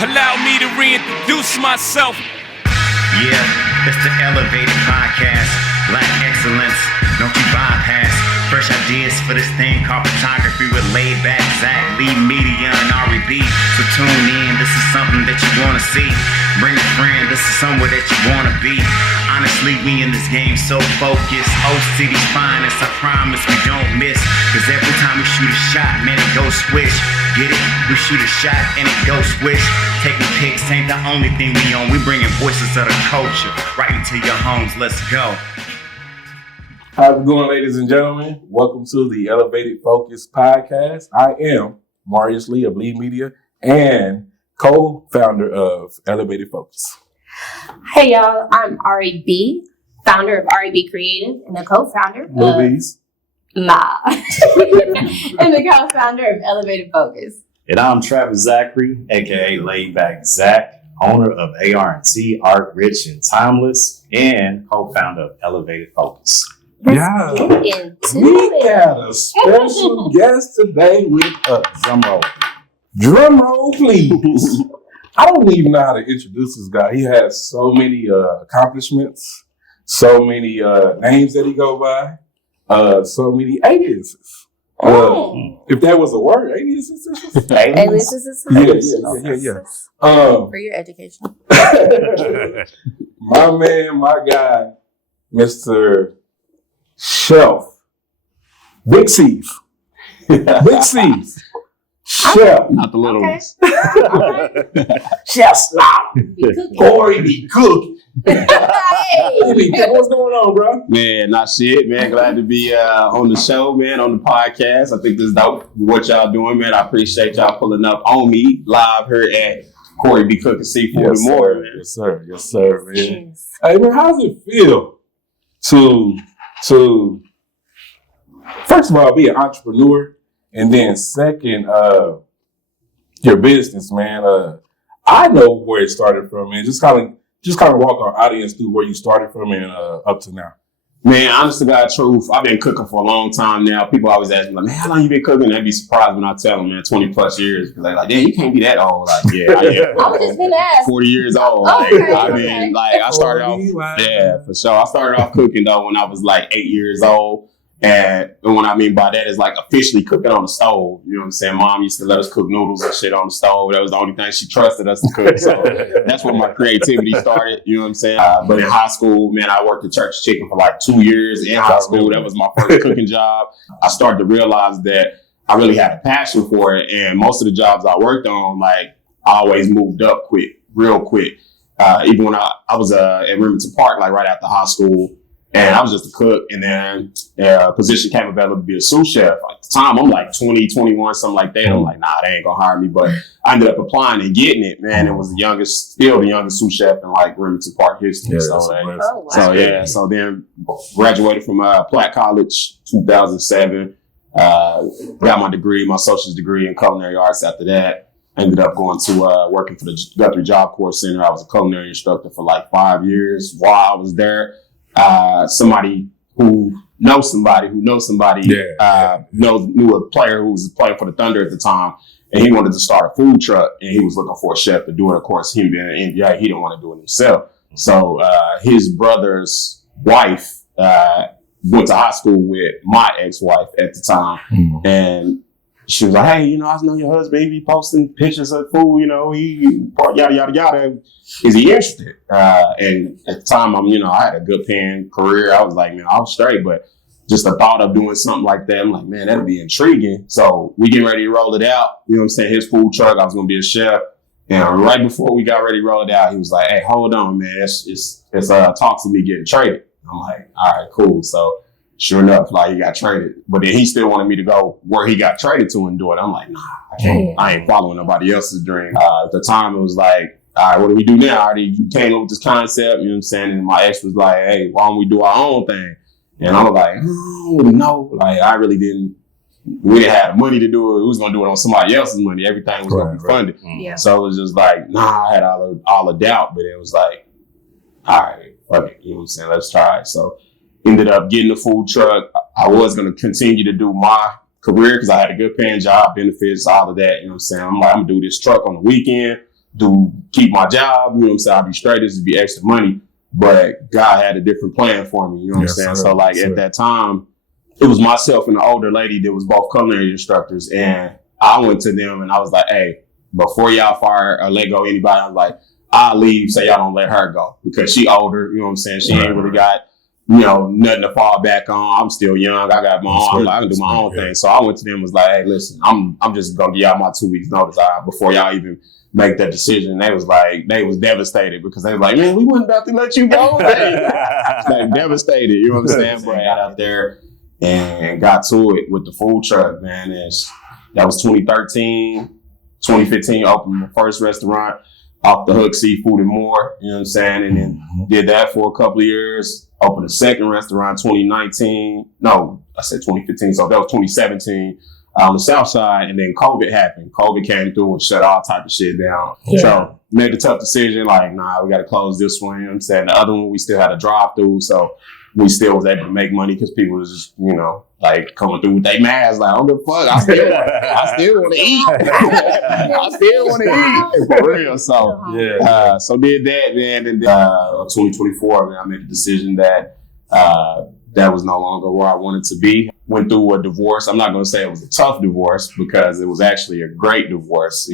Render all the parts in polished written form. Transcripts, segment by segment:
Allow me to reintroduce myself. Yeah, it's the Elevated Podcast. Black excellence, don't you bypass. Fresh ideas for this thing called photography with laid back Zach, lead media and R&B. So tune in, this is something that you wanna see. Bring a friend, this is somewhere that you wanna be. Honestly, we in this game so focused. Old City's finest, I promise we don't miss. Cause every time we shoot a shot, man, it goes swish. Get it? We shoot a shot and it goes swish. Taking pics ain't the only thing we own. We bringing voices of the culture right into your homes. Let's go. How's it going, ladies and gentlemen? Welcome to the Elevated Focus Podcast. I am Marius Lee of Lead Media and co-founder of Elevated Focus. Hey y'all, I'm Ari B, founder of Ari B Creative and the co-founder of Movies. and the co-founder of Elevated Focus. And I'm Travis Zachary, aka Laid Back Zach, owner of AR&T Art Rich and Timeless, and co-founder of Elevated Focus. Let's get into We it. got a special guest today with us. Drum roll, please. I don't even know how to introduce this guy. He has so many accomplishments, so many names that he go by, so many aliases. If that was a word, aliases. Aliases. Yeah. For your education. My man, my guy, Mr. Shelf. Big C's. Big C's. Chef. Not the little Okay. ones. Chef Slop. Be cooking. Corey be cooking. Hey. What's going on, bro? Man, not shit, man. Glad to be on the show, man, on the podcast. I think this is dope. What y'all doing, man. I appreciate y'all pulling up on me live here at Corey B. Cooking Seafood and more, man. Yes, sir. Yes, sir, man. Yes. Hey, man, how does it feel to first of all be an entrepreneur, and then second, your business, man? I know where it started from, man. Just kind of walk our audience through where you started from and up to now. Man, honest to God truth, I've been cooking for a long time now. People always ask me, like, man, how long you been cooking? They'd be surprised when I tell them, man, 20 plus years. They're like, damn, you can't be that old. Like, yeah, I am. I was just gonna ask. 40 years old. Oh, Like, okay, I okay. mean, like, I started off, yeah, for sure. I started off cooking, though, when I was like 8 years old. And what I mean by that is like officially cooking on the stove. You know what I'm saying? Mom used to let us cook noodles and shit on the stove. That was the only thing she trusted us to cook. So that's where my creativity started. You know what I'm saying? But in high school, man, I worked at Church Chicken for like 2 years in high school. That was my first cooking job. I started to realize that I really had a passion for it. And most of the jobs I worked on, like, I always moved up real quick. Even when I was at Remington Park, like right after high school. And I was just a cook, and then a position came available to be a sous chef. At the time, I'm like 20, 21, something like that. I'm like, nah, they ain't gonna hire me. But I ended up applying and getting it, man. It was still the youngest sous chef in like Remington Park history. Yeah, Oh, wow. So then graduated from Platt College, 2007. Got my degree, my associate's degree in culinary arts after that. Ended up going to working for the Guthrie Job Corps Center. I was a culinary instructor for like 5 years. While I was there, somebody who knows somebody knew a player who was playing for the Thunder at the time, and he wanted to start a food truck, and he was looking for a chef to do it. Of course, him being in NBA, he didn't want to do it himself. So his brother's wife went to high school with my ex-wife at the time, and she was like, hey, you know, I know your husband, he be posting pictures of food, you know, he yada, yada, yada. Is he interested? And at the time, I had a good paying career. I was like, man, I was straight, but just the thought of doing something like that, I'm like, man, that'd be intriguing. So we getting ready to roll it out. You know what I'm saying? His food truck, I was going to be a chef. And right before we got ready to roll it out, he was like, hey, hold on, man. It's talks of me getting traded. I'm like, all right, cool. So sure enough, like, he got traded. But then he still wanted me to go where he got traded to and do it. I'm like, nah, I can't. I ain't following nobody else's dream. At the time, it was like, all right, what do we do now? I already came up with this concept, you know what I'm saying? And my ex was like, hey, why don't we do our own thing? And I was like, no. Like, I really didn't. We didn't have the money to do it. We was going to do it on somebody else's money. Everything was going to be funded. Yeah. So it was just like, nah, I had all the doubt. But it was like, all right, fuck it. You know what I'm saying? Let's try it. So ended up getting a food truck. I was going to continue to do my career because I had a good paying job, benefits, all of that. You know what I'm saying? I'm like, I'm going to do this truck on the weekend. keep my job. You know what I'm saying? I'd be straight. This would be extra money. But God had a different plan for me. You know what I'm saying? So like at that time, it was myself and the older lady that was both culinary instructors. And I went to them and I was like, hey, before y'all fire or let go anybody, I was like, I'll leave, so y'all don't let her go. Because she older, you know what I'm saying? She ain't really got, nothing to fall back on. I'm still young. I got my own, I can do my own thing. So I went to them and was like, hey, listen, I'm just gonna give y'all my 2 weeks notice before y'all even make that decision. They was devastated because they was like, man, we wasn't about to let you go. Like devastated, you know what I'm saying? But I got out there and got to it with the food truck, man. That was 2013, 2015, opened my first restaurant, Off the Hook Seafood and More, you know what I'm saying? And then did that for a couple of years, opened a second restaurant 2019. No, I said 2015, so that was 2017 on the south side. And then COVID happened. COVID came through and shut all type of shit down. Yeah. So made a tough decision, like, nah, we got to close this one, you know what I'm saying? The other one, we still had a drive-through, so we still was able to make money because people was just, like coming through with their masks, like, I don't give a fuck. I still want to eat. I still want to eat for real. So, so did that, man. And 2024, man, I made the decision that that was no longer where I wanted to be. Went through a divorce. I'm not going to say it was a tough divorce because it was actually a great divorce,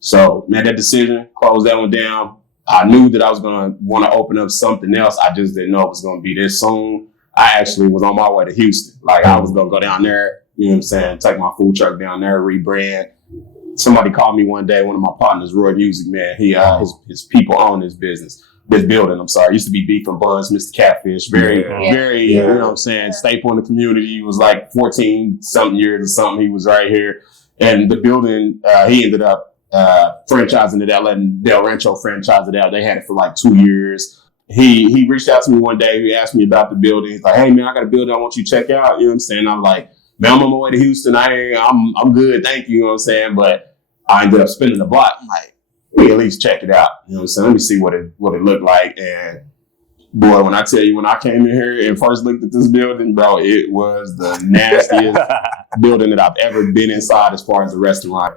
So made that decision, closed that one down. I knew that I was going to want to open up something else. I just didn't know it was going to be this soon. I actually was on my way to Houston. Like I was going to go down there, you know what I'm saying? Take my food truck down there, rebrand. Somebody called me one day, one of my partners, Roy Music, man. He, his people own this building, I'm sorry. It used to be Beef and Buns, Mr. Catfish. Very, you know what I'm saying? Staple in the community. He was like 14 something years or something. He was right here. And the building, he ended up franchising it out, letting Del Rancho franchise it out. They had it for like 2 years. He reached out to me one day. He asked me about the building. He's like, hey man, I got a building I want you to check out. You know what I'm saying? I'm like, man, I'm on my way to Houston. I'm good. Thank you. You know what I'm saying? But I ended up spending the block. I'm like, we at least check it out. You know what I'm saying? Let me see what it looked like. And boy, when I tell you, when I came in here and first looked at this building, bro, it was the nastiest building that I've ever been inside as far as a restaurant.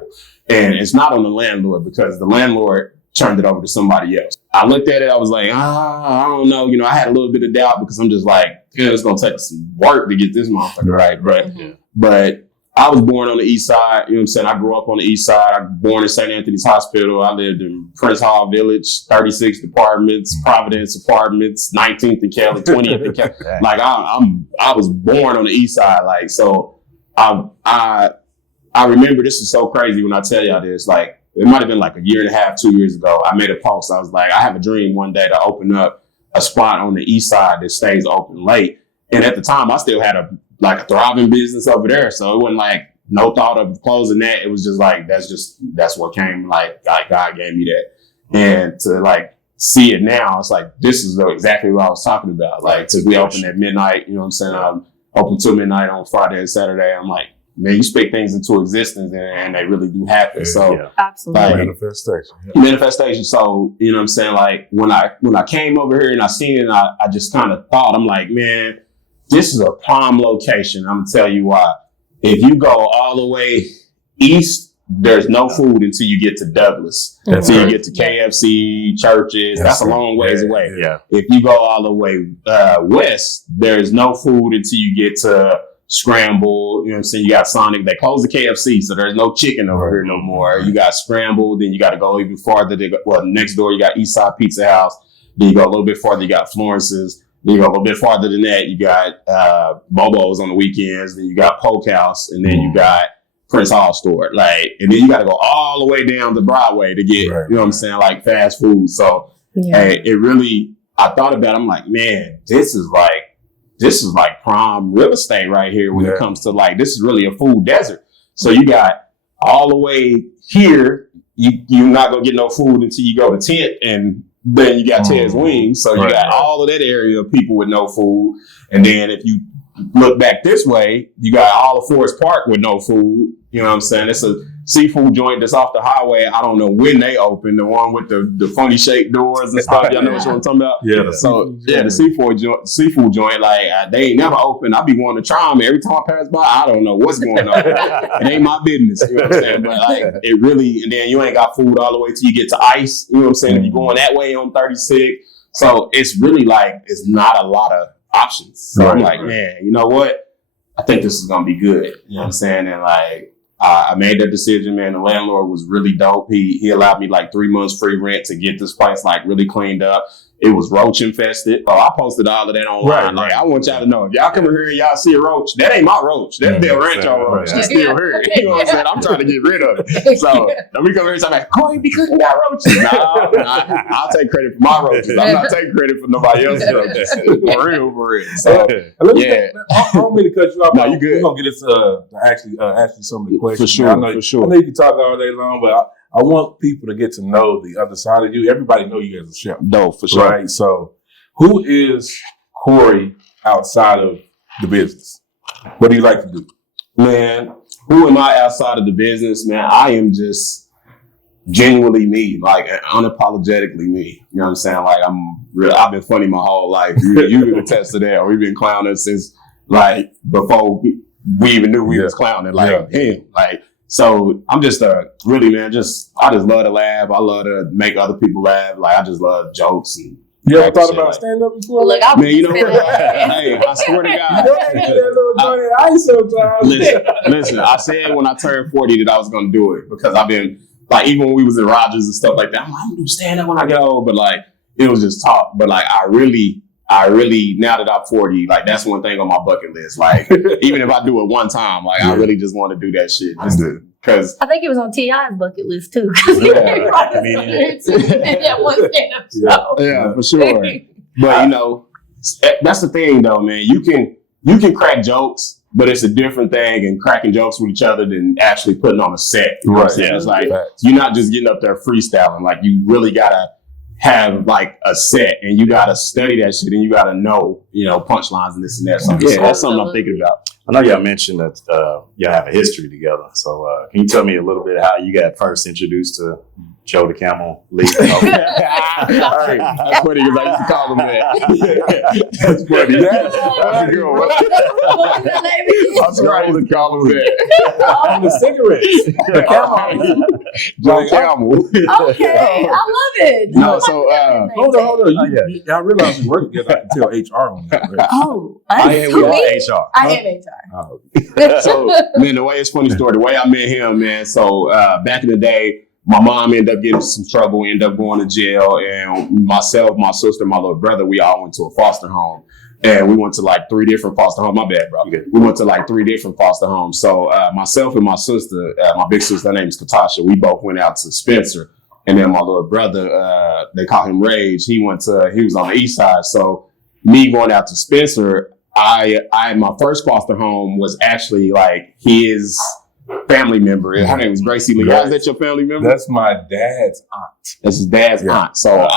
And it's not on the landlord because the landlord turned it over to somebody else. I looked at it, I was like, I don't know. I had a little bit of doubt because I'm just like, it's going to take some work to get this motherfucker right. But I was born on the east side, you know what I'm saying? I grew up on the east side. I was born in St. Anthony's Hospital. I lived in Prince Hall Village, 36 apartments, Providence Apartments, 19th and Kelly, 20th and Kelly. Like I was born on the east side. Like, so I remember, this is so crazy when I tell y'all this, like it might've been like a year and a half, 2 years ago. I made a post. I was like, I have a dream one day to open up a spot on the east side that stays open late. And at the time I still had a thriving business over there. So it wasn't like no thought of closing that. It was just like, that's what came, like God gave me that. And to like see it now, it's like, this is exactly what I was talking about. Like, to be open at midnight, you know what I'm saying? I'm open till midnight on Friday and Saturday. I'm like, man, you speak things into existence and they really do happen. So absolutely. Like, manifestation. So, you know what I'm saying? Like when I came over here and I seen it, I just kind of thought, I'm like, man, this is a prime location. I'm gonna tell you why. If you go all the way east, there's no food until you get to Douglas. Until you get to KFC, churches. That's a long ways away. Yeah. If you go all the way west, there's no food until you get to Scramble. You know what I'm saying? You got Sonic. They closed the KFC, so there's no chicken over here no more. You got Scramble. Then you got to go even farther. Next door you got Eastside Pizza House. Then you go a little bit farther. You got Florence's. Then you go a little bit farther than that. You got Bobo's on the weekends. Then you got Polk House, and then you got Prince Hall Store. Like, and then you got to go all the way down to Broadway to get, you know what I'm saying, like fast food. So, hey, it really, I thought about it. I'm like, man, this is like prime real estate right here when it comes to like, this is really a food desert. So you got all the way here, you're not going to get no food until you go to Tent, and then you got Ted's Wings. So you got all of that area of people with no food. And then if you look back this way, you got all of Forest Park with no food. You know what I'm saying? It's a seafood joint that's off the highway. I don't know when they open. The one with the funny shaped doors and stuff. Y'all know what I'm talking about? Yeah. The seafood joint. Like they ain't never open. I be wanting to try them every time I pass by. I don't know what's going on. It ain't my business. You know what I'm saying? But like it really, and then you ain't got food all the way till you get to Ice. You know what I'm saying? If you're going that way on 36, so it's really like it's not a lot of options. So I'm like, man, you know what? I think this is gonna be good. You know what I'm saying? And like. I made that decision, man. The landlord was really dope. He allowed me like 3 months free rent to get this place like really cleaned up. It was roach infested. Oh, I posted all of that online. Like, I want y'all to know, if y'all come in here and y'all see a roach, that ain't my roach. That's Del Rancho roach. It's still here. You know what I'm saying? I'm trying to get rid of it. So then we come here and say, like, Corey be cooking out roaches. Nah, I'll take credit for my roaches. I'm not taking credit for nobody else's roaches. For real. So, I don't mean to cut you off. No, you good. We're going to get into actually ask you some of the questions. For sure. I know you can talk all day long, but I want people to get to know the other side of you. Everybody know you as a chef. No, for sure. Right? So who is Corey outside of the business? What do you like to do? Man, who am I outside of the business? Man, I am just genuinely me, like unapologetically me. You know what I'm saying? Like I've been funny my whole life. You can attest to that. We've been clowning since like before we even knew we was clowning. Like him. Like so I'm just really, man, I just love to laugh. I love to make other people laugh. Like I just love jokes and you ever thought about stand up before? Look, man, you know what? Hey, I swear to God. You know that little joint of ice sometimes. Listen, I said when I turned 40 that I was gonna do it because I've been like even when we was in Rogers and stuff like that, I'm gonna do stand up when I get old, but like it was just talk. But like I really now that I'm 40, like that's one thing on my bucket list. Like even if I do it one time, like I really just want to do that shit. Because I think it was on T.I.'s bucket list too. Yeah, that one stand-up show. Yeah, for sure. But you know, that's the thing though, man. You can crack jokes, but it's a different thing in cracking jokes with each other than actually putting on a set. You know what I'm saying? It's like you're not just getting up there freestyling. Like you really gotta have like a set and you gotta study that shit and you gotta know, you know, punchlines and this and that. So yeah, that's something I'm thinking about. I know y'all mentioned that y'all have a history together. So can you tell me a little bit how you got first introduced to Joe the Camel Lee? That's funny because I used to call him that. That's funny. That's a good one. I'm sorry, I used to call him that. On the cigarettes. The camel. Joe Camel. Okay, I love it. No, so hold on. I realize we work together. I can tell HR on that. Right? Oh, we are HR. I am HR. Oh. So, man, the way it's funny story, the way I met him, man. So, back in the day, my mom ended up getting into some trouble, ended up going to jail, and myself, my sister, my little brother, we all went to a foster home, and we went to like 3 different foster homes. My bad, bro. We went to like 3 different foster homes. So, myself and my sister, my big sister, her name is Katasha. We both went out to Spencer, and then my little brother, they call him Rage. He was on the east side. So, me going out to Spencer. My first foster home was actually like his family member. Her name was Gracie Lee. Is that your family member? That's my dad's aunt. That's his dad's aunt. So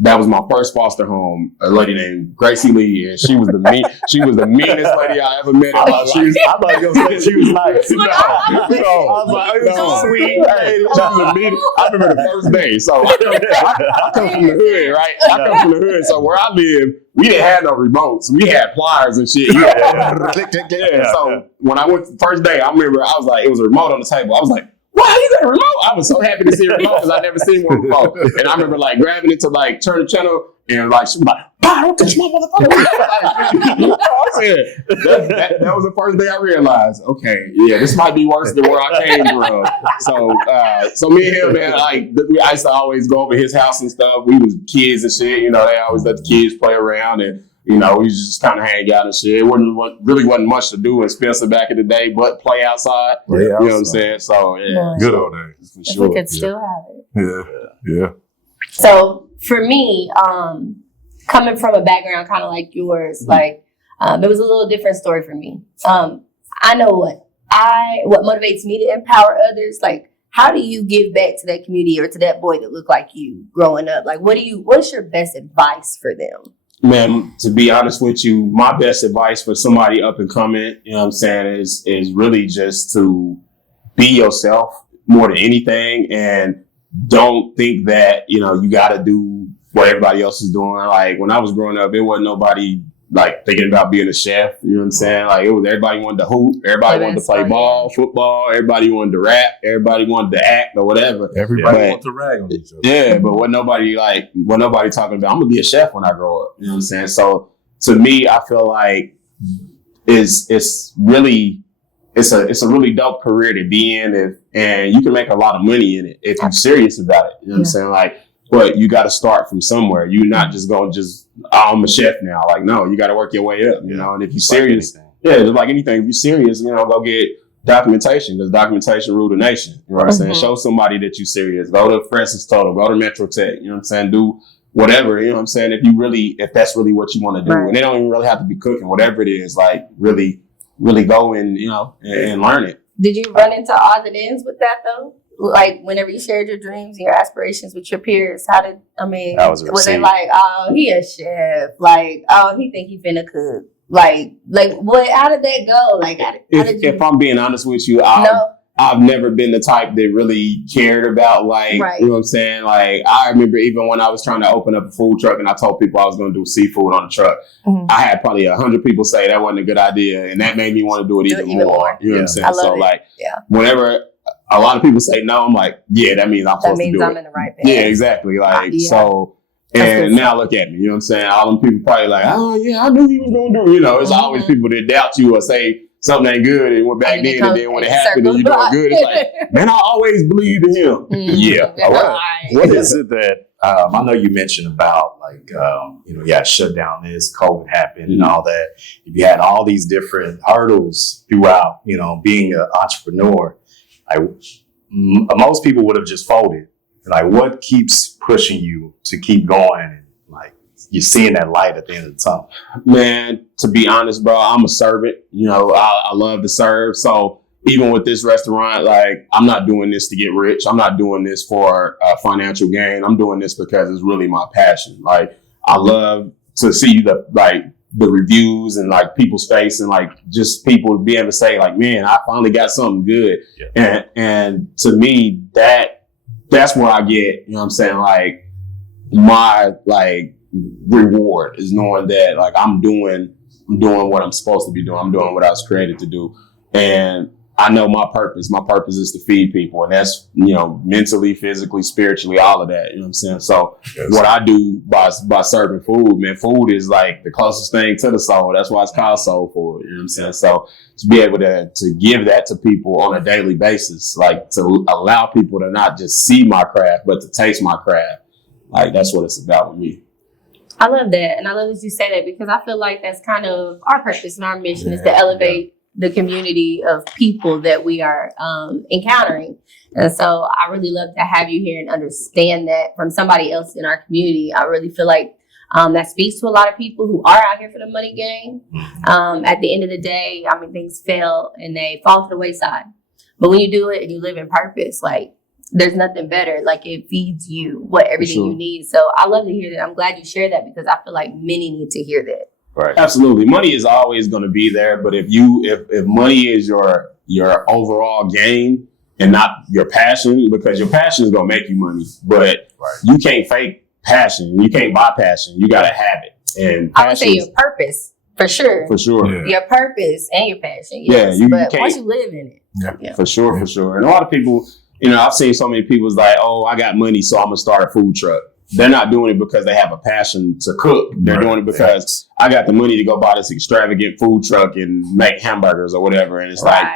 that was my first foster home, a lady named Gracie Lee, and she was the meanest lady I ever met in my life. I thought you were going to say she was nice. I was like, sweet lady. She was the meanest. I remember the first day. So I come from the hood, right? I come from the hood. So where I live, we didn't have no remotes. We had pliers and shit. So when I went the first day, I remember I was like, it was a remote on the table. I was like, wow, you got a remote? I was so happy to see a remote because I never seen one before. And I remember like grabbing it to like turn the channel and like she was like, "Pa, don't touch my motherfucker." That was the first day I realized, okay, yeah, this might be worse than where I came from. So me and him, man, like I used to always go over his house and stuff. We was kids and shit, you know. They always let the kids play around and. You know, we just kind of hang out and shit. It really wasn't much to do in Spencer back in the day, but play outside. You know what I'm saying? So, yeah. Good old days. For sure. We could still have it. Yeah. So, for me, coming from a background kind of like yours, like, it was a little different story for me. I know what motivates me to empower others. Like, how do you give back to that community or to that boy that looked like you growing up? Like, what's your best advice for them? Man, to be honest with you, my best advice for somebody up and coming, you know what I'm saying, is really just to be yourself more than anything, and don't think that, you know, you got to do what everybody else is doing. Like when I was growing up, it wasn't nobody like thinking about being a chef. You know what I'm saying? Like it was everybody wanted to hoop, everybody wanted to play ball, football, everybody wanted to rap, everybody wanted to act or whatever. Everybody wanted to rag on each other. Yeah, but what nobody talking about, I'm gonna be a chef when I grow up. You know what I'm saying? So to me, I feel like it's a really dope career to be in, and you can make a lot of money in it if you're serious about it. You know what I'm saying? Like, but you got to start from somewhere. You're not just going I'm a chef now. Like, no, you got to work your way up, you know? And if you're serious, just like anything, if you're serious, you know, go get documentation, because documentation rule the nation. You know what I'm saying? Show somebody that you're serious. Go to Francis Total, go to Metro Tech, you know what I'm saying? Do whatever, you know what I'm saying? If that's really what you want to do. And they don't even really have to be cooking, whatever it is, like really go and, you know, and learn it. Did you run into odds and ends with that though? Like whenever you shared your dreams and your aspirations with your peers, was it like, oh, he a chef? Like, oh, he think he finna cook? Like what? How did that go? Like, if I'm being honest with you, I've never been the type that really cared about, like, you know what I'm saying? Like, I remember even when I was trying to open up a food truck and I told people I was going to do seafood on the truck, I had probably 100 people say that wasn't a good idea. And that made me want to do it even more. You know what I'm saying? So, like, whenever a lot of people say no, I'm like, yeah, that means I'm supposed to do it. I'm in the right path. Yeah, exactly. Like, so, and now look at me, you know what I'm saying? All them people probably like, oh, yeah, I knew he was going to do it. You know, it's always people that doubt you or say something ain't good, and went back then, and then when it happened and you're doing good, it's like, man, I always believed in him. What is it that I know you mentioned about, like, you had shut down this, COVID happened and all that. You had all these different hurdles throughout, being an entrepreneur. Like, most people would have just folded. Like, what keeps pushing you to keep going, and like you're seeing that light at the end of the tunnel? Man, to be honest, bro, I'm a servant. I love to serve. So even with this restaurant, like, I'm not doing this to get rich. I'm not doing this for financial gain. I'm doing this because it's really my passion. Like, I love to see the reviews and like people's face, and like just people be able to say like, man, I finally got something good. Yeah. And to me, that's where I get, you know what I'm saying, like, my like reward is knowing that like I'm doing what I'm supposed to be doing. I'm doing what I was created to do. And I know my purpose. My purpose is to feed people. And that's, mentally, physically, spiritually, all of that. You know what I'm saying? So what I do by serving food, man, food is like the closest thing to the soul. That's why it's called soul food. You know what I'm saying? So to be able to give that to people on a daily basis, like to allow people to not just see my craft, but to taste my craft. Like, that's what it's about with me. I love that. And I love that you say that, because I feel like that's kind of our purpose and our mission is to elevate the community of people that we are encountering. And so I really love to have you here and understand that from somebody else in our community. I really feel like that speaks to a lot of people who are out here for the money game. At the end of the day, I mean, things fail and they fall to the wayside. But when you do it and you live in purpose, like, there's nothing better. Like, it feeds you everything you need. So I love to hear that. I'm glad you shared that, because I feel like many need to hear that. Right. Absolutely. Money is always going to be there. But if money is your overall game and not your passion, because your passion is going to make you money, but you can't fake passion. You can't buy passion. You got to have it. And I would say your purpose, for sure. For sure. Yeah. Your purpose and your passion. Yes. Yeah. But once you live in it. Yeah. For sure. For sure. And a lot of people, I've seen so many people's like, oh, I got money, so I'm going to start a food truck. They're not doing it because they have a passion to cook. They're doing it because I got the money to go buy this extravagant food truck and make hamburgers or whatever. And it's like,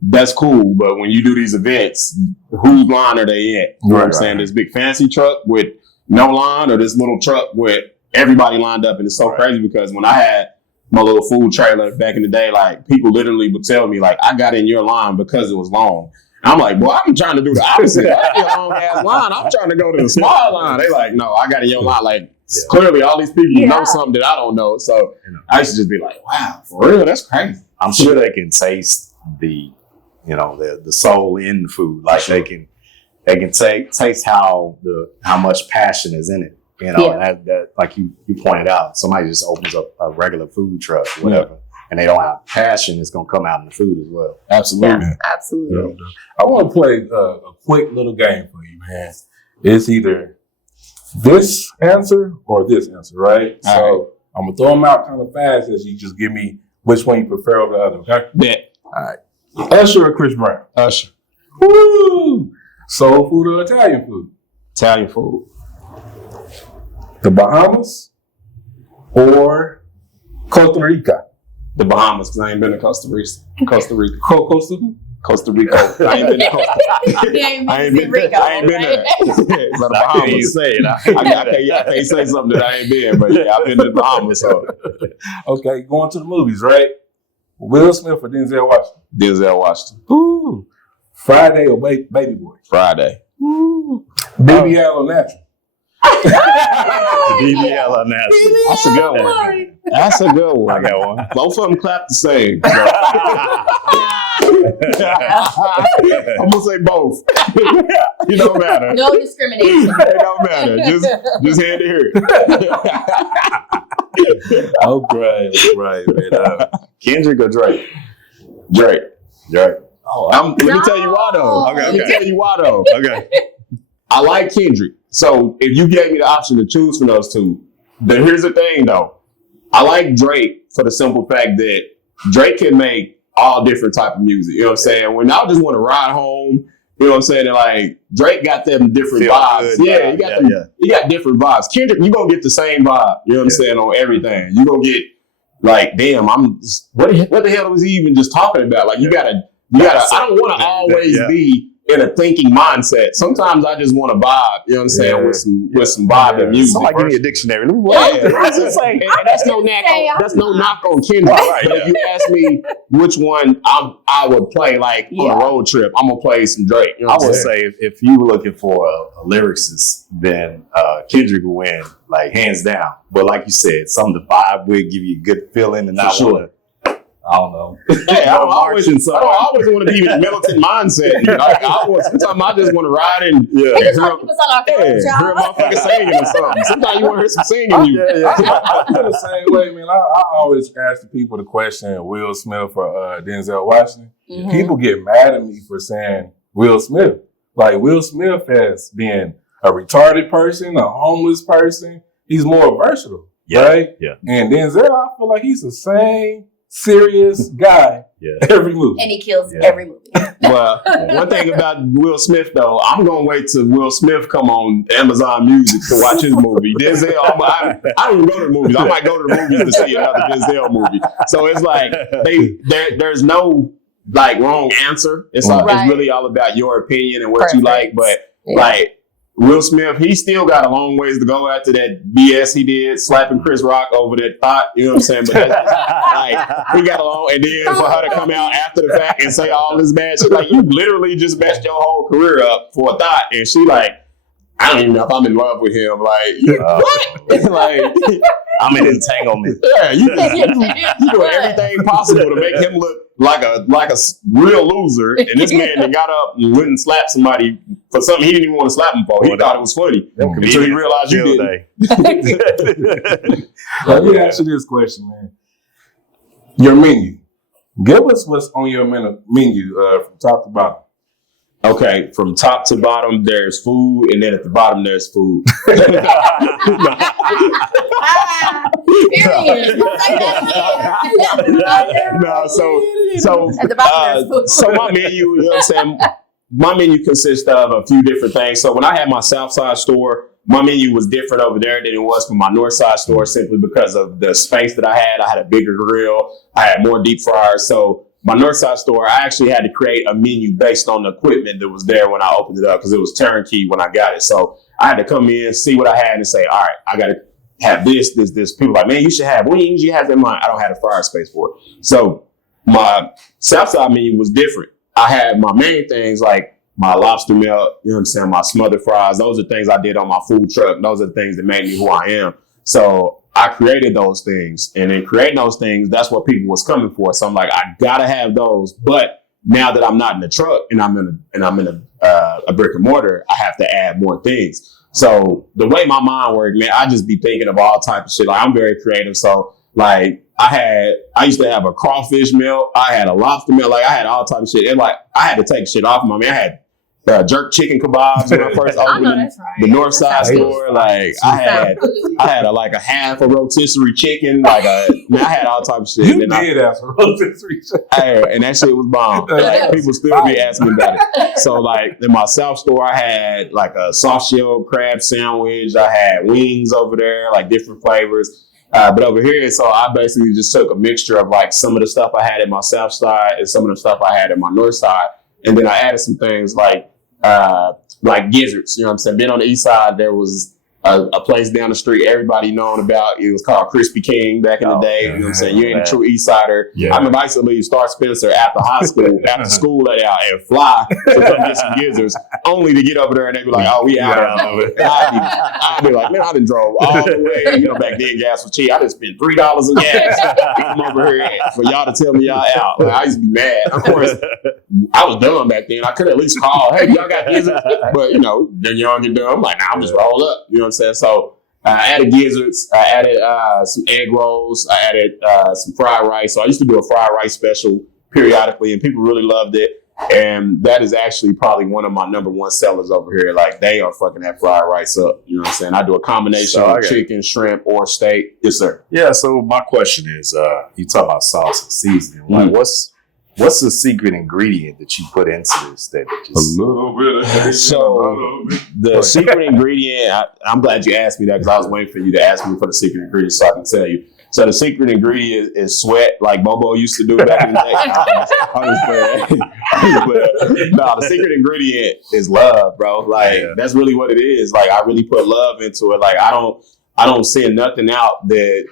that's cool. But when you do these events, whose line are they in? You know what I'm saying? This big fancy truck with no line, or this little truck with everybody lined up. And it's so crazy, because when I had my little food trailer back in the day, like, people literally would tell me like, I got in your line because it was long. I'm like, boy, I'm trying to do the opposite. I get a long ass line. I'm trying to go to the small line. They like, no, I got in your line. Like, clearly all these people know something that I don't know. So I used to just be like, wow, for real, that's crazy. I'm sure they can taste the soul in the food. Like, they can taste how much passion is in it. You know, Yeah. and that like you pointed out, somebody just opens up a regular food truck, whatever, and they don't have passion, it's gonna come out in the food as well. Absolutely. Yeah, absolutely. I want to play a quick little game for you, man. It's either this answer or this answer, right? All So I'm gonna throw them out kind of fast as you just give me which one you prefer over the other. Okay? Bet. All right. Usher or Chris Brown? Usher. Woo! Soul food or Italian food? Italian food. The Bahamas or Costa Rica? The Bahamas, because I ain't been to Costa Rica. Costa who? Costa Rica. I ain't been to Costa I ain't been there. So the Bahamas. Say it. I can't say something that I ain't been, but yeah, I've been to the Bahamas. So Okay, going to the movies, right? Will Smith or Denzel Washington? Denzel Washington. Ooh. Friday or Baby Boy? Friday. BBL or Natural? BBL on that. That's a good one. That's a good one. I got one. Both of them clap the same. I'm gonna say both. It don't matter. No discrimination. It don't matter. Just hand it here. Oh, right, man. Kendrick or Drake? Drake. Oh, Let me tell you why though. Okay, Let me okay. tell you why though. okay. I like Kendrick. So if you gave me the option to choose from those two, then here's the thing though. I like Drake for the simple fact that Drake can make all different type of music. You know what I'm saying? When I just want to ride home, you know what I'm saying? And like Drake got them different Feel vibes. good, Yeah, he got different vibes. Kendrick, you gonna get the same vibe. You know what I'm saying on everything. You gonna get like, damn, what the hell was he even just talking about? Like you gotta. I don't want to always be in a thinking mindset. Sometimes I just want to vibe. You know what I'm saying with some vibe and music. Somebody give me a dictionary. Let me Yeah, I was just saying, and that's no knock on Kendrick. Right, But if you ask me which one I would play, like on a road trip, I'm gonna play some Drake. You know I what I'm would saying? say if you were looking for a lyricist, then Kendrick would win, like hands down. But like you said, some of the vibe would give you a good feeling, and I want to. I don't know. Hey, I don't always want to be in a militant mindset. Sometimes I just want to ride and hear a motherfucker singing or something. Sometimes you want to hear some singing. I feel the same way, man. I always ask the people the question, Will Smith or Denzel Washington. Mm-hmm. People get mad at me for saying Will Smith. Like, Will Smith has been a retarded person, a homeless person. He's more versatile, right? Yeah. And Denzel, I feel like he's the same serious guy every movie. And he kills every movie. Well, one thing about Will Smith, though, I'm going to wait till Will Smith come on Amazon Music to watch his movie. Denzel, I don't even go to the movies. I might go to the movies to see another Denzel movie. So it's like, there's no like wrong answer. It's really all about your opinion and what you like. But like, Will Smith, he still got a long ways to go after that BS he did, slapping Chris Rock over that thought. You know what I'm saying? But like, he got along, and then for her to come out after the fact and say all this bad shit, like you literally just messed your whole career up for a thought, and she like, I don't even know if I'm in love with him. Like, what? Like, I'm in entanglement. Yeah, you do everything possible to make him look like a real loser. And this man that got up and went and slapped somebody for something he didn't even want to slap him for. He thought it was funny until he realized you didn't. Let me ask you this question, man. Your menu. Give us what's on your menu from top to bottom. Okay, from top to bottom, there's food, and then at the bottom, there's food. No, so my menu, you know what I'm saying? My menu consists of a few different things. So when I had my South Side store, my menu was different over there than it was for my North Side store simply because of the space that I had. I had a bigger grill. I had more deep fryers. So my North Side store, I actually had to create a menu based on the equipment that was there when I opened it up because it was turnkey when I got it. So I had to come in, see what I had, and say, all right, I got to have this. People like, man, you should have. What do you usually have in mind? I don't have a fryer space for it. So my Southside menu was different. I had my main things like my lobster melt, you know what I'm saying, my smothered fries. Those are things I did on my food truck. Those are the things that made me who I am. So I created those things, and in creating those things, that's what people was coming for. So I'm like, I gotta have those. But now that I'm not in the truck and I'm in a brick and mortar, I have to add more things. So the way my mind worked, man, I just be thinking of all type of shit. Like I'm very creative. So like I used to have a crawfish melt. I had a lobster melt. Like I had all type of shit. And like I had to take shit off. I had jerk chicken kebabs when I first opened the North Side store. Like I had a half a rotisserie chicken. Like I had all type of shit. You did have some rotisserie chicken. And that shit was bomb. Like, people still be asking me about it. So like in my South store, I had like a soft shell crab sandwich. I had wings over there, like different flavors. But over here, so I basically just took a mixture of like some of the stuff I had in my South side and some of the stuff I had in my North side. And then I added some things like gizzards, you know what I'm saying? Being on the east side, there was a place down the street everybody known about. It was called Crispy King back in the day. You know what I'm saying? You ain't a true east sider. Yeah. I remember I used to leave Star Spencer after high school, after school and fly to come get some gizzards, only to get over there and they be like, oh, we out of it. I'd be like, man, I done drove all the way. You know, back then gas was cheap. I done spent $3 in gas to come over here for y'all to tell me y'all out. Like, I used to be mad. Of course, I was dumb back then. I could at least call, hey, y'all got gizzards? But, you know, then y'all get dumb. I'm like, nah, I'm just roll up. You know what I'm saying? So I added gizzards. I added some egg rolls. I added some fried rice. So I used to do a fried rice special periodically, and people really loved it. And that is actually probably one of my number one sellers over here. Like, they are fucking that fried rice up. You know what I'm saying? I do a combination of chicken, shrimp, or steak. Yes, sir. Yeah, so my question is, you talk about sauce and seasoning. Like, what's the secret ingredient that you put into this that just... A little bit. So the secret ingredient, I'm glad you asked me that because I was waiting for you to ask me for the secret ingredient so I can tell you. So the secret ingredient is sweat, like Bobo used to do back in the day. No, the secret ingredient is love, bro. Like that's really what it is. Like I really put love into it. Like I don't send nothing out that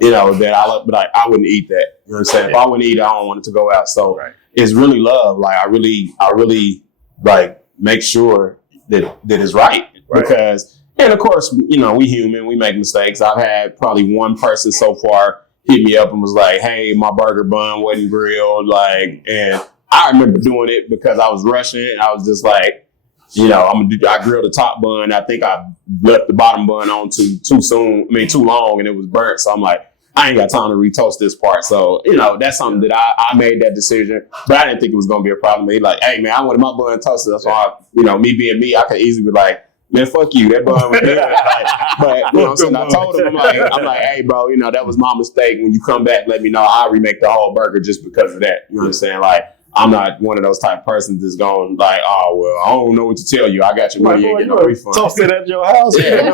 that I wouldn't eat that. You know what I'm saying? If I wouldn't eat it, I don't want it to go out. So it's really love. Like I really like make sure that it's right. Because, and of course, we human, we make mistakes. I've had probably one person so far hit me up and was like, hey, my burger bun wasn't grilled. Like, and I remember doing it because I was rushing. I was just like, I grilled the top bun. I think I left the bottom bun on too long, and it was burnt. So I'm like, I ain't got time to retoast this part. So, that's something that I made that decision, but I didn't think it was going to be a problem. He like, hey man, I wanted my bun toasted. That's why, me being me, I could easily be like, man, fuck you. That bun was good. But, you know what I'm saying? I told him, I'm like, hey bro, that was my mistake. When you come back, let me know. I'll remake the whole burger just because of that. You know what I'm saying? Like, I'm not one of those type of persons that's going like, oh, well, I don't know what to tell you. I got your money, you ain't getting no refund. Toasted at your house? Yeah,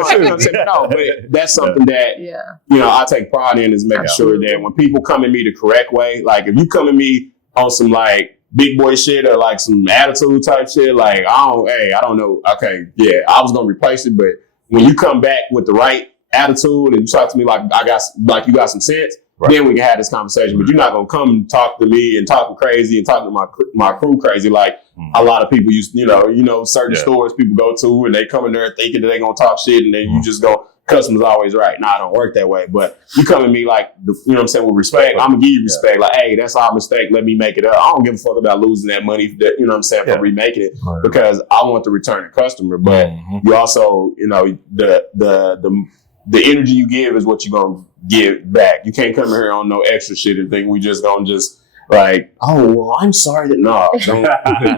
no, but that's something that, I take pride in is making sure that when people come at me the correct way, like if you come at me on some like big boy shit or like some attitude type shit, like, I don't know. Okay, yeah, I was going to replace it, but when you come back with the right attitude and you talk to me like you got some sense, then we can have this conversation. But you're not gonna come and talk to me and talking crazy and talking to my crew crazy like a lot of people used. Certain stores people go to and they come in there thinking that they gonna talk shit and then you just go, customer's always right. Nah, I don't work that way. But you come at me like, with respect. I'm gonna give you respect. Like, hey, that's our mistake. Let me make it up. I don't give a fuck about losing that money. For remaking it because I want the returning customer. But you also, the energy you give is what you're gonna give back. You can't come here on no extra shit and think we just gonna like, oh well, I'm sorry that no. Don't,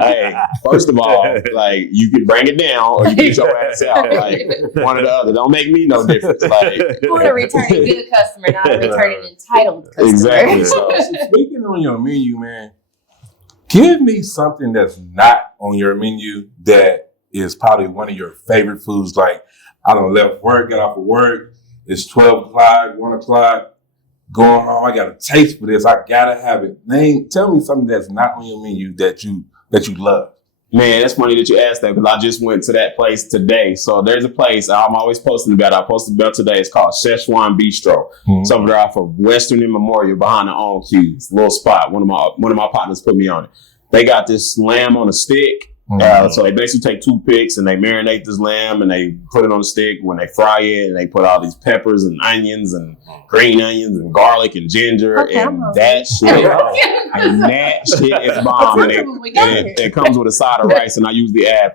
hey, first of all, like you can bring it down or you get your ass out. Like one or the other. Don't make me no difference. Like you want a returning good customer, not a returning entitled customer. Exactly. So speaking on your menu, man, give me something that's not on your menu that is probably one of your favorite foods. Like I done left work, got off of work. It's 12 o'clock, 1 o'clock, going home. I got a taste for this. I gotta have it. Tell me something that's not on your menu that you love. Man, that's funny that you asked that because I just went to that place today. So there's a place I'm always posting about. I posted about today. It's called Szechuan Bistro. It's over there off of Western and Memorial behind the On Q. It's a little spot. One of my partners put me on it. They got this lamb on a stick. So they basically take toothpicks and they marinate this lamb and they put it on the stick. When they fry it, and they put all these peppers and onions and green onions and garlic and ginger and that shit. And that shit is bomb. And it comes with a side of rice, and I usually add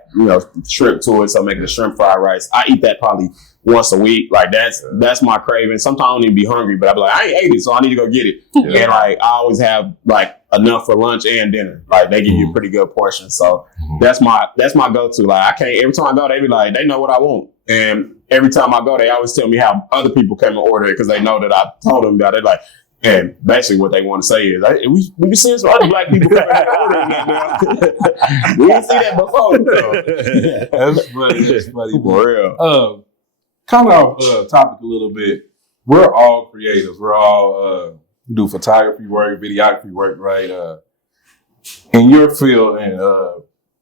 shrimp to it, so I make it a shrimp fried rice. I eat that probably once a week. Like that's my craving. Sometimes I don't even be hungry, but I be like, I ain't ate it, so I need to go get it. And like I always have like enough for lunch and dinner. Like they give you a pretty good portion. So that's my go-to. Like I can't, every time I go, they be like, they know what I want. And every time I go, they always tell me how other people came and order it because they know that I told them about it. Like, and basically what they want to say is, we be seeing some other black people coming and ordering that now. We didn't see that before. That's funny. That's funny. For real. Kind of off topic a little bit. We're all creatives. We're all do photography work, videography work, right? In your field and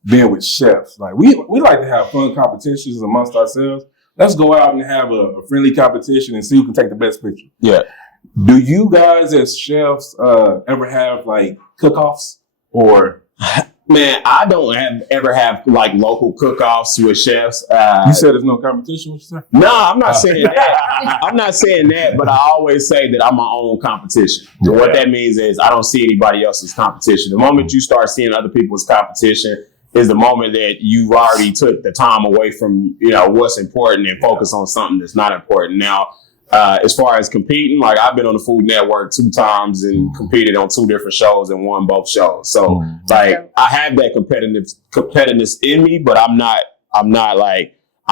being with chefs, like we like to have fun competitions amongst ourselves. Let's go out and have a friendly competition and see who can take the best picture. Yeah. Do you guys as chefs ever have like cook-offs or? Man, I don't ever have like local cook-offs with chefs. You said there's no competition, what you say? No, I'm not saying that. I'm not saying that, but I always say that I'm my own competition. Yeah. What that means is I don't see anybody else's competition. The moment you start seeing other people's competition is the moment that you've already took the time away from what's important and focus on something that's not important. Now, as far as competing, like I've been on the Food Network 2 times and competed on 2 different shows and won both shows. So like I have that competitiveness in me, but I'm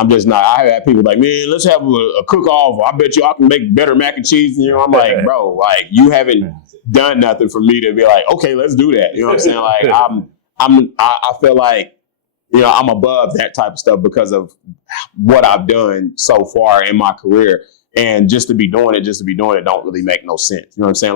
just not. I have people like, man, let's have a cook-off. I bet you I can make better mac and cheese than you. I'm like, bro, like you haven't done nothing for me to be like, okay, let's do that. You know what I'm saying? Like I feel like, I'm above that type of stuff because of what I've done so far in my career. And just to be doing it don't really make no sense. You know what I'm saying?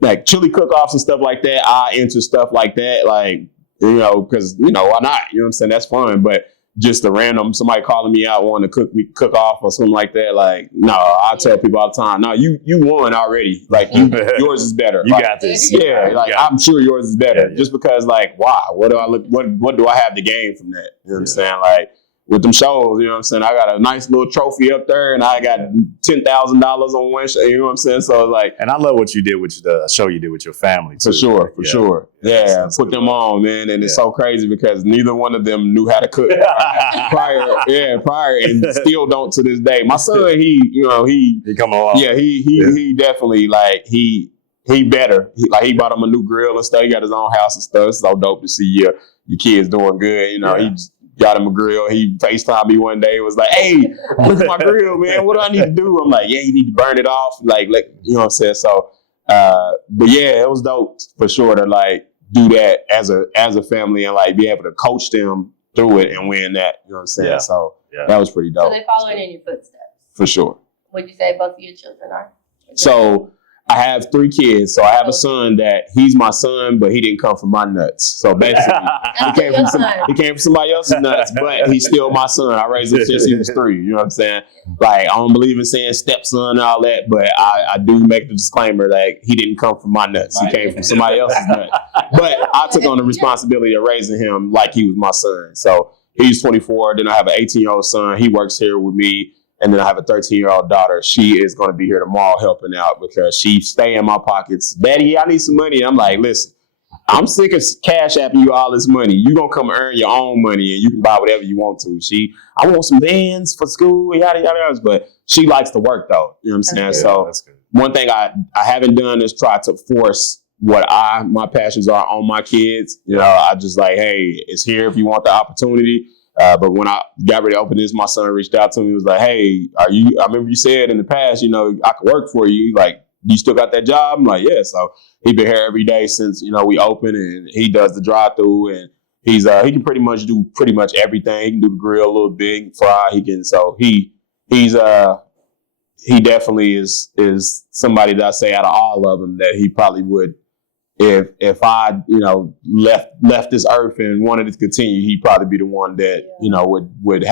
Like chili cook-offs and stuff like that. I enter stuff like that, like, because, why not? You know what I'm saying? That's fun. But just a random somebody calling me out wanting to cook off or something like that, like, no, I tell people all the time, no, you won already. Like, yours is better. You like, got this. Yeah, like, I'm sure yours is better. Yeah. Just because, like, why? What do I have to gain from that? You know what I'm saying? Like, with them shows, you know what I'm saying? I got a nice little trophy up there and I got $10,000 on one show, you know what I'm saying? So like, and I love what you did with the show you did with your family too. For sure. Yeah, put them on, man. And it's so crazy because neither one of them knew how to cook prior and still don't to this day. My son, he come along. Yeah, he definitely like, he better. He bought him a new grill and stuff. He got his own house and stuff. It's so dope to see your kids doing good. He got him a grill. He FaceTimed me one day. Was like, "Hey, look at my grill, man. What do I need to do?" I'm like, "Yeah, you need to burn it off." Like you know what I'm saying. So, but yeah, it was dope for sure to like do that as a family and like be able to coach them through it and win that. You know what I'm saying. Yeah. So that was pretty dope. So they following in your footsteps. For sure. Would you say both of your children are? So I have 3 kids. So I have a son that he's my son, but he didn't come from my nuts. So basically, he came from somebody else's nuts, but he's still my son. I raised him since he was 3. You know what I'm saying? Like, I don't believe in saying stepson and all that, but I do make the disclaimer that he didn't come from my nuts. He came from somebody else's nuts. But I took on the responsibility of raising him like he was my son. So he's 24. Then I have an 18-year-old son. He works here with me. And then I have a 13-year-old daughter. She is going to be here tomorrow helping out because she stay in my pockets. Daddy, I need some money. I'm like, listen, I'm sick of cash apping you all this money. You're going to come earn your own money and you can buy whatever you want to. I want some Vans for school, yada, yada, yada. But she likes to work, though. You know what I'm saying? So one thing I haven't done is try to force what my passions are on my kids. I just like, hey, it's here if you want the opportunity. But when I got ready to open this, my son reached out to me and was like, hey, I remember you said in the past, I could work for you. Like, you still got that job? I'm like, yeah. So he been here every day since, we opened, and he does the drive-through, and he can pretty much do everything. He can do the grill a little bit, he can fry, he definitely is somebody that I say out of all of them that he probably would, if I, left this earth and wanted to continue, he'd probably be the one that, would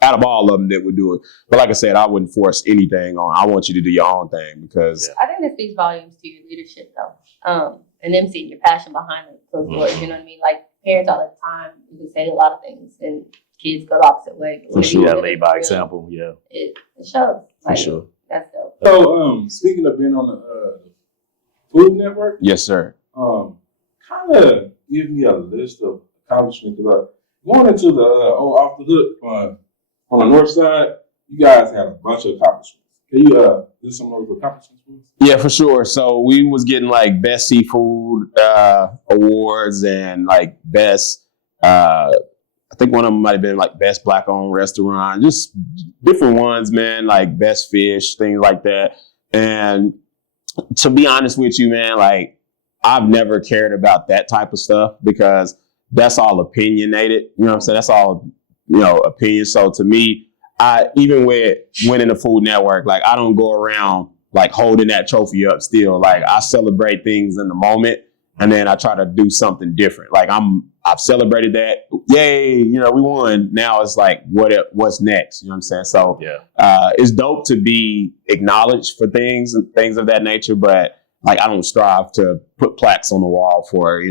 out of all of them that would do it. But like I said, I wouldn't force anything on. I want you to do your own thing because I think this speaks volumes to your leadership, though. and them seeing your passion behind those doors. You know what I mean? Like parents all the time, you can say a lot of things, and kids go the opposite way. For sure. Yeah, lead by example. Yeah. It shows. For sure. That's dope. So, speaking of being on the Food Network, Yes, sir. kind of give me a list of accomplishments. Because going into the off the hook on the north side, you guys had a bunch of accomplishments. Can you list some of those accomplishments for us? Yeah, for sure. So we was getting like best seafood awards and like best. I think one of them might have been like best black-owned restaurant, just different ones, man. Like best fish, things like that. And to be honest with you, man, like I've never cared about that type of stuff because that's all opinionated. You know what I'm saying? That's all, opinion. So to me, I even with winning the Food Network, like I don't go around like holding that trophy up still. Like I celebrate things in the moment and then I try to do something different. Like I've celebrated that. Yay, we won. Now it's like what's next? You know what I'm saying? So it's dope to be acknowledged for things and things of that nature, but like I don't strive to put plaques on the wall for,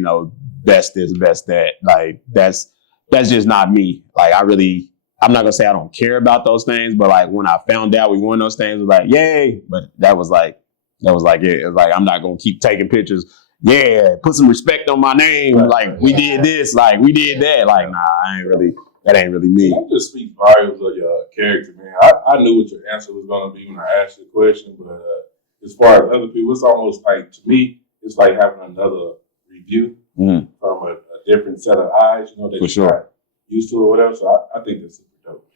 best this, best that. Like that's just not me. Like I'm not gonna say I don't care about those things, but like when I found out we won those things, it was like, yay. But that was like it. It was like I'm not gonna keep taking pictures. Yeah, put some respect on my name. Right. Like we did this, like we did that. Like, nah, that ain't really me. That just speaks volumes of your character, man. I knew what your answer was gonna be when I asked you the question, but as far as other people, it's almost like, to me, it's like having another review from a different set of eyes, that for you're not used to or whatever. So I think that's super dope.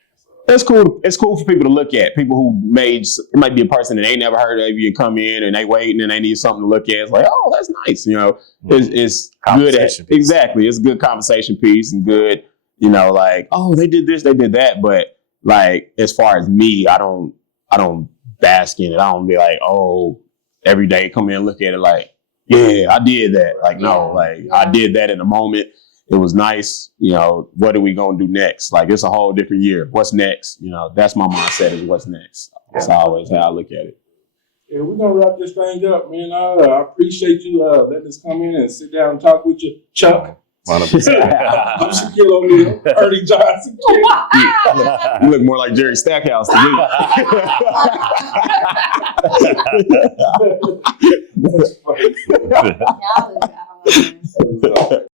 It's cool. It's cool for people to look at. People who it might be a person that they never heard of you come in and they waiting and they need something to look at. It's like, oh, that's nice. It's good. Exactly. It's a good conversation piece and good, like, oh, they did this, they did that. But like, as far as me, I don't bask in it. I don't be like, oh, every day come in and look at it like, yeah, I did that. Like, no, like I did that in the moment. It was nice. What are we going to do next? Like, it's a whole different year. What's next? That's my mindset is what's next. That's always how I look at it. Yeah, we're going to wrap this thing up, man. I appreciate you letting us come in and sit down and talk with you, Chuck. 100%. I'm Shaquille O'Neal, Ernie Johnson. You look more like Jerry Stackhouse to me. That's funny. Yeah, I was